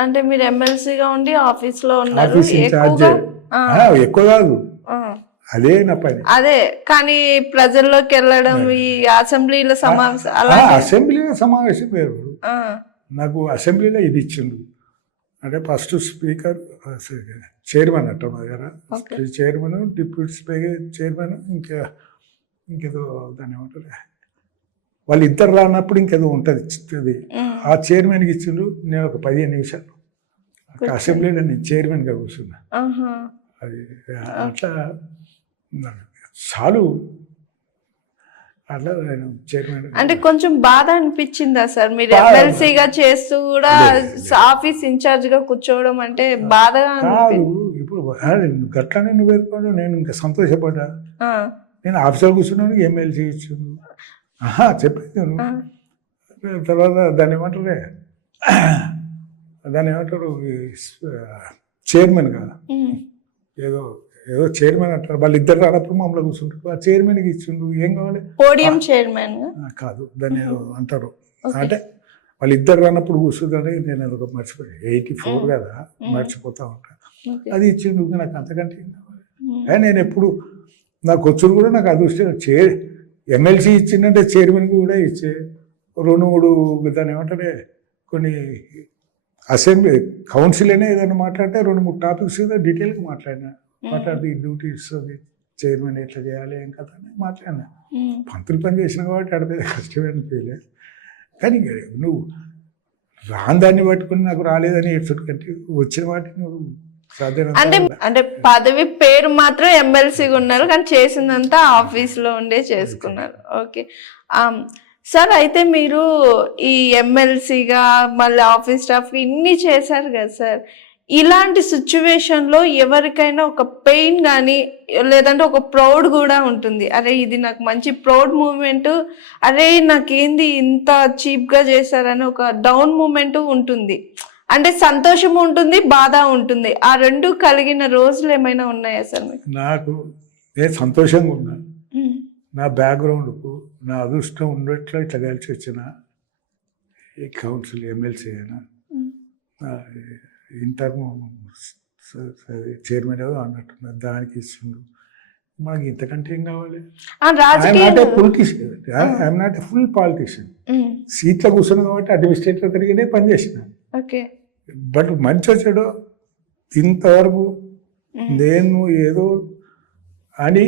అంటే మీరు ఎమ్మెల్సీగా ఉండి ఆఫీస్లో ఉన్నారు ఆఫీస్ ఇన్ఛార్జ్ ఎక్కువగా? ఆ, ఎక్కువ కాదు. ఆ. అదే నా పని. అదే కానీ ప్రజల్లోకి వెళ్ళడం ఈ అసెంబ్లీల సమావేశం ఆ, అలా అసెంబ్లీలో సమావేశం వేరు. ఆ, నాకు అసెంబ్లీలో ఇది ఇచ్చిండు. అంటే ఫస్ట్ స్పీకర్ చైర్మన్ అంట మా దగ్గర. చైర్మన్ డిప్యూటీ స్పీకర్ చైర్మన్ ఇంకా ఇంకేదో దాన్ని ఏమంటారు? వాళ్ళు ఇద్దరు రానప్పుడు ఇంకేదో ఉంటుంది ఉమ్, ఆ. చైర్మన్కి ఇచ్చిండు నేను ఒక పదిహేను నిమిషాలు. అసెంబ్లీలో నేను చైర్మన్గా కూర్చున్నా. అది అట్లా చాలు. అట్లా నేను చైర్మన్ అంటే కొంచెం బాధ అనిపించిందా సార్? మీరు. ఎమ్మెల్సీగా చేస్తూ కూడా. ఆఫీస్ ఇన్ఛార్జ్గా కూర్చోవడం అంటే బాధగా ఇప్పుడు గట్లనే నువ్వు నేను ఇంకా సంతోషపడ్డా. నేను ఆఫీసర్ కూర్చున్నాను ఎమ్మెల్సీ ఇచ్చాను ఆ, తర్వాత దాన్ని ఏమంటారే దాన్ని ఏమంటారు? చైర్మన్ కదా. ఏదో ఏదో చైర్మన్ అంటారు. వాళ్ళు ఇద్దరు రానప్పుడు మమ్మల్ని కూర్చుంటారు. ఆ చైర్మన్కి ఇచ్చిండు. ఏం కావాలి? Podium chairman. కాదు దాన్ని అంటారు. అంటే వాళ్ళు ఇద్దరు రానప్పుడు కూర్చుందని నేను అదొక మర్చిపోయా ఎయిటీ ఫోర్ కదా. మర్చిపోతా ఉంటా. ఓకే. అది ఇచ్చిండు. నాకు అంతకంటే నేను ఎప్పుడు నాకు వచ్చుడు కూడా నాకు అదృష్టం చే ఎమ్మెల్సీ ఇచ్చిందంటే చైర్మన్కి కూడా ఇచ్చే రెండు మూడు దాన్ని ఏమంటారే కొన్ని అసెంబ్లీ కౌన్సిల్ అనే ఏదైనా మాట్లాడితే రెండు మూడు టాపిక్స్ మీద డీటెయిల్గా మాట్లాడినా. మాట్లాడితే ఈ డ్యూటీస్ అది చైర్మన్ ఎట్లా చేయాలి ఏం కదా అని మాట్లాడినా. పంతులు పని చేసిన కాబట్టి అడిపే కష్టమే అనిపించలే కానీ నువ్వు రాని దాన్ని పట్టుకుని నాకు రాలేదని ఏడ్చుడు కంటే వచ్చిన వాటిని నువ్వు అంటే అంటే పదవి పేరు మాత్రం ఎమ్మెల్సీగా ఉన్నారు కానీ చేసిందంతా ఆఫీస్లో ఉండే చేసుకున్నారు. ఓకే సార్ అయితే మీరు ఈ ఎమ్మెల్సీగా మళ్ళీ ఆఫీస్ స్టాఫ్ ఇన్ని చేశారు కదా సార్ ఇలాంటి సిచ్యువేషన్లో ఎవరికైనా ఒక పెయిన్ కానీ లేదంటే ఒక ప్రౌడ్ కూడా ఉంటుంది. అరే ఇది నాకు మంచి ప్రౌడ్ మూమెంట్ అరే నాకేంది ఇంత చీప్గా చేశారని ఒక డౌన్ మూమెంట్ ఉంటుంది. అంటే సంతోషం ఉంటుంది బాధ ఉంటుంది. ఆ రెండు కలిగిన రోజులు ఏమైనా ఉన్నాయా సార్ మీకు? నాకు నేను సంతోషంగా ఉన్నా నా బ్యాక్గ్రౌండ్కు నా అదృష్టం ఉండేట్లా ఇట్లా కలిసి వచ్చిన ఈ కౌన్సిల్ ఎమ్మెల్సీ అయినా ఉమ్, ఇంటర్ చైర్మన్ ఏదో అన్నట్టున్నారు దానికి ఇస్తుండ్రు. మనకి ఇంతకంటే ఏం కావాలి? Politician I'm not a full politician సీట్లో కూర్చున్నాం కాబట్టి అడ్మినిస్ట్రేటర్ తిరిగినే పనిచేసిన ఓకే. బట్ మంచి వచ్చాడు ఇంతవరకు నేను ఏదో అని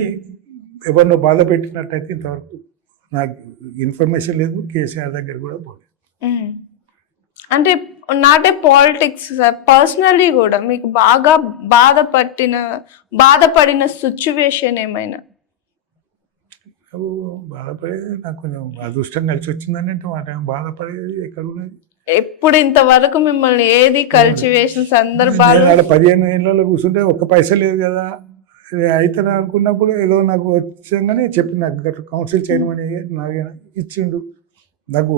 ఎవరినో బాధ పెట్టినట్టయితే ఇంతవరకు నాకు ఇన్ఫర్మేషన్ లేదు కేసీఆర్ దగ్గర కూడా పోలేదు. అంటే నాట్ పాలిటిక్స్ సార్ పర్సనలీ కూడా మీకు బాగా బాధపట్టిన బాధపడిన సిచ్యువేషన్ ఏమైనా? బాధపడేది నాకు కొంచెం అదృష్టం కలిసి వచ్చిందని అంటే మాట బాధపడేది ఎక్కడ ఉన్నది ఎప్పుడు ఇంతవరకు మిమ్మల్ని ఏది కలిచివేసిన సందర్భాలు? పదిహేను ఏళ్ళలో కూర్చుంటే ఒక్క పైసా లేదు కదా. అయితే అనుకున్నప్పుడు ఏదో నాకు వచ్చాగానే చెప్పి నాకు కౌన్సిల్ చేయమని నాకు ఇచ్చిండు. నాకు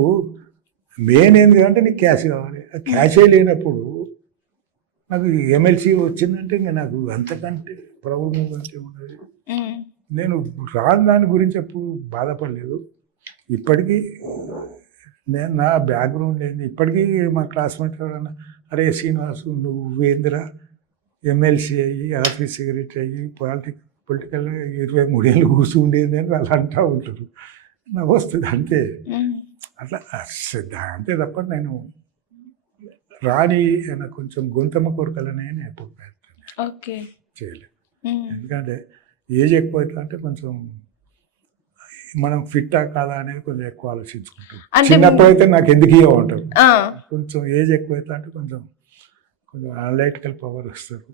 మెయిన్ ఏంటి అంటే నీకు క్యాష్ కావాలి. ఆ క్యాషే లేనప్పుడు నాకు ఎమ్మెల్సీ వచ్చిందంటే ఇంకా నాకు అంతకంటే ప్రౌడ్ అంటే ఉమ్, నేను రాని దాని గురించి ఎప్పుడు బాధపడలేదు. ఇప్పటికీ నేను నా బ్యాక్గ్రౌండ్ ఏంది? ఇప్పటికీ మా క్లాస్మేట్ ఎవరన్నా అరే శ్రీనివాసు నువ్వు వేంద్ర ఎమ్మెల్సీ అయ్యి ఆఫీస్ సెక్రటరీ అయ్యి పాలిటిక్ పొలిటికల్ ఇరవై మూడేళ్ళు కూర్చుండేది అని వాళ్ళు అంటూ ఉంటారు. నాకు వస్తుంది అంతే. అట్లా అంతే తప్ప నేను రాని కొంచెం గొంతమ్మ కోరికలనే నేను ఎప్పుడు ప్రయత్నం ఓకే. చేయలేదు. ఎందుకంటే ఏజ్ ఎక్కువ అవుతుంది అంటే కొంచెం మనం ఫిట్టా కాదా అనేది కొంచెం ఎక్కువ ఆలోచించుకుంటాం. అంటే చిన్నప్పుడు అయితే నాకు ఎందుకు ఇవ్వ ఉంటారు ఆ, కొంచెం ఏజ్ ఎక్కువ అవుతుంది అంటే కొంచెం కొంచెం అనలైటికల్ పవర్ వస్తారు.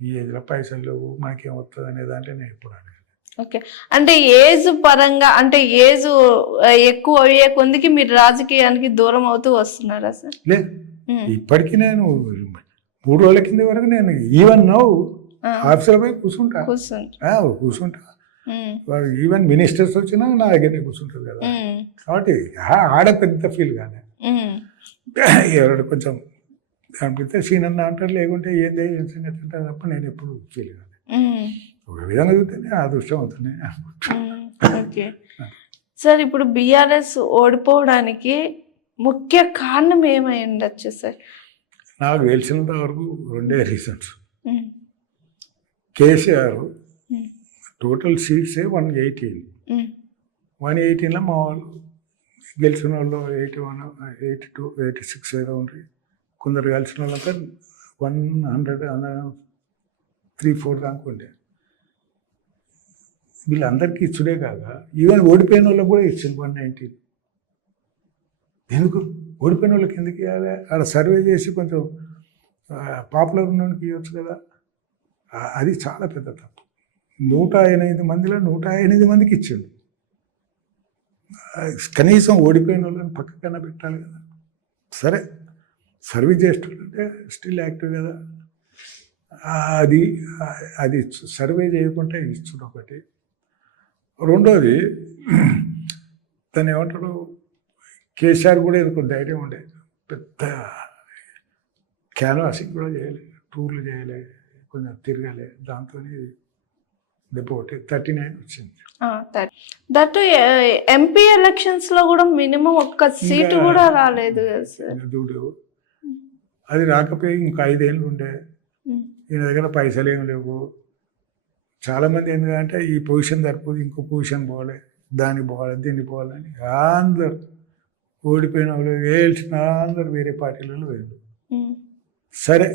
ఈ ఏజ్లో పైసలు లేవు మనకేం వస్తుంది అనే దాంట్లో నేను ఎప్పుడు అడగలేదు ఓకే. అంటే ఏజ్ పరంగా అంటే ఏజ్ ఎక్కువ అయ్యే కొందికి మీరు రాజకీయానికి దూరం అవుతూ వస్తున్నారా సార్? లేదు. ఇప్పటికీ నేను మూడు రోజుల కింద వరకు నేను ఈవెన్ నౌ ఆ, ఆఫీసులో పోయి కూర్చుంటా. కూర్చుంటా. ఈవెన్ మినిస్టర్స్ వచ్చినా నా దగ్గరే కూర్చుంటారు కదా. కాబట్టి ఆడ పెద్ద ఫీల్ ఉమ్, ఎవరు కొంచెం అనిపిస్తే సీనన్న అంటారు లేకుంటే ఏంది ఏం సంగతి అంటారు తప్ప నేను ఎప్పుడు ఫీల్ కాదు ఉమ్, ఒక విధంగా చూస్తేనే అదృష్టం అవుతుంది. ఓకే. సార్ ఇప్పుడు బిఆర్ఎస్ ఓడిపోవడానికి ముఖ్య కారణం ఏమై ఉండొచ్చు సార్? నాకు తెలిసినంత వరకు రెండే రీజన్స్. కేసీఆర్ ఉమ్, టోటల్ సీట్సే వన్ ఎయిటీన్. ఉమ్, వన్ ఎయిటీన్లో మా వాళ్ళు గెలిచిన వాళ్ళు eighty one eighty two eighty six ఏదో ఉంది. కొందరు గెలిచిన వాళ్ళంతా వన్ హండ్రెడ్ త్రీ ఫోర్ దాకా ఉండే. వీళ్ళందరికీ ఇచ్చుడే కాక ఈవెన్ ఓడిపోయిన వాళ్ళకి కూడా ఇచ్చింది వన్ నైన్టీన్. ఎందుకు? ఓడిపోయిన వాళ్ళకి ఎందుకు ఇవ్వాలి? ఆడ సర్వే చేసి కొంచెం పాపులర్ ఉన్నోనికి ఇవ్వచ్చు కదా. అది చాలా పెద్ద తప్పు. నూట ఎనిమిది మందిలో నూట ఎనిమిది మందికి ఇచ్చిండు. కనీసం ఓడిపోయిన వాళ్ళని పక్కకన్నా పెట్టాలి కదా. సరే సర్వీస్ చేస్తుంటే స్టిల్ యాక్టివ్ కదా. అది అది సర్వే చేయకుంటే ఇచ్చుడు ఒకటి. రెండోది తను ఏమంటాడు కేసీఆర్ కూడా ఎందుకు ధైర్యం ఉండే. పెద్ద క్యాన్వాసింగ్ కూడా చేయలే టూర్లు చేయలే. కొంచెం తిరగలే. దాంతో దెబ్బ ఒకటి థర్టీ నైన్ వచ్చింది దట్ ఎంపీ ఎలక్షన్స్లో కూడా మినిమం ఒక్క సీటు కూడా రాలేదు చూడు అది రాకపోయి ఇంకా ఐదేళ్ళు ఉండే. ఈయన దగ్గర పైసలు ఏమి లేవు. చాలామంది ఎందుకంటే ఈ పొజిషన్ సరిపోదు ఇంకో పొజిషన్ పోవాలి దానికి పోవాలి దీనికి పోవాలని అందరు ఓడిపోయిన వాళ్ళు గెలిచిన అందరు వేరే పార్టీలలో వేరు. సరే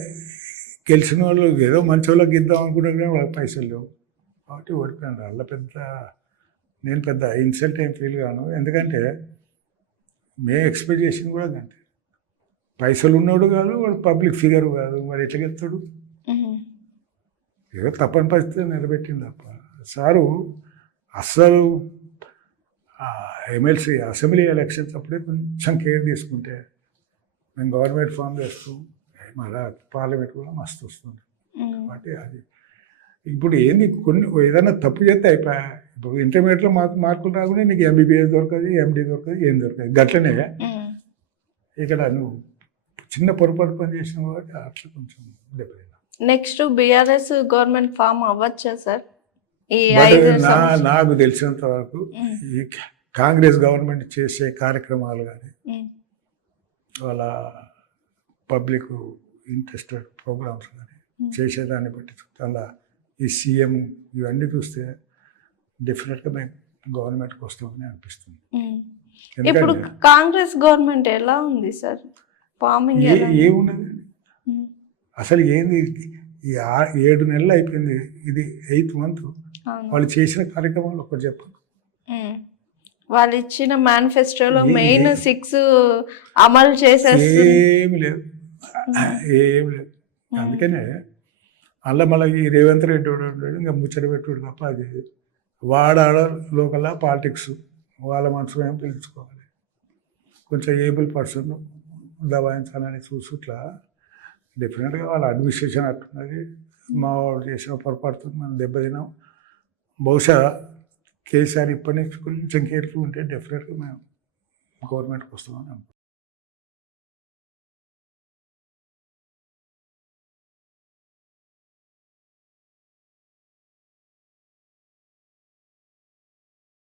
గెలిచిన వాళ్ళు ఏదో మంచి వాళ్ళకి ఇద్దాం అనుకున్నారు కానీ వాళ్ళకి పైసలు లేవు. కాబట్టి ఓడిపోయాను వాళ్ళ పెద్ద నేను పెద్ద ఇన్సల్ట్ ఏం ఫీల్ కాను. ఎందుకంటే మే ఎక్స్పెక్ట్ చేసింది కూడా అంతే. పైసలు ఉన్నోడు కాదు వాడు పబ్లిక్ ఫిగర్ కాదు. మరి ఎట్లా గెలుతాడు ఏదో తప్పని పరిస్థితి నిలబెట్టింది తప్ప. సారు అస్సలు ఎమ్మెల్సీ అసెంబ్లీ ఎలక్షన్స్ అప్పుడే కొంచెం కేర్ తీసుకుంటే మేము గవర్నమెంట్ ఫామ్ చేస్తూ మళ్ళా పార్లమెంట్ కూడా మస్తు వస్తుంది. కాబట్టి అది. ఇప్పుడు ఏంది కొన్ని ఏదైనా తప్పు చేస్తే అయిపోయా? ఇప్పుడు ఇంటర్మీడియట్లో మార్కు మార్కులు రాకుండా నీకు ఎంబీబీఎస్ దొరకదు ఎండి దొరకదు ఏం దొరకదు. గట్లనే. ఇక్కడ నువ్వు చిన్న పొరపాటు పని చేసిన కాబట్టి అట్లా కొంచెం నెక్స్ట్ బిఆర్ఎస్ గవర్నమెంట్ ఫామ్ అవ్వచ్చా సార్ నాకు తెలిసినంత వరకు ఈ కాంగ్రెస్ గవర్నమెంట్ చేసే కార్యక్రమాలు కానీ వాళ్ళ పబ్లిక్ ఇంట్రెస్టెడ్ ప్రోగ్రామ్స్ కానీ Hmm. చేసేదాన్ని బట్టి అలా ఈ సీఎం ఇవన్నీ చూస్తే డెఫినెట్గా మేము గవర్నమెంట్కి వస్తామని అనిపిస్తుంది. ఉమ్. ఇప్పుడు కాంగ్రెస్ గవర్నమెంట్ ఎలా ఉంది సార్? ఫార్మింగ్? ఏమున్నది ఉమ్, అసలు ఏంది? ఈ ఏడు నెలలు అయిపోయింది. ఇది ఎయిత్ మంత్. వాళ్ళు చేసిన కార్యక్రమాలు ఒకటి చెప్పండి ఉమ్. వాళ్ళు ఇచ్చిన మేనిఫెస్టోలో మెయిన్ సిక్స్ అమలు చేసేస్తుంది. ఏమి లేదు. ఏమి లేదు. అందుకనే అలా మళ్ళీ ఈ రేవంత్ రెడ్డి వాడు ఇంకా ముచ్చట పెట్టుడు తప్ప అది వాడాడ లోకల్ పాలిటిక్స్. వాళ్ళ మనసు ఏం పిలుచుకోవాలి కొంచెం ఏబుల్ పర్సన్ దబాయించాలని చూసుట్లా డెఫినెట్గా వాళ్ళ అడ్మినిస్ట్రేషన్ అట్టున్నది మా వాడు చేసిన పొరపాటుతో మనం దెబ్బతిన్నాం. బహుశా కేసీఆర్ ఇప్పటి నుంచి కొంచెం కేర్ఫుల్ ఉంటే డెఫినెట్గా మేము గవర్నమెంట్కి వస్తామని అనుకుంటున్నాం.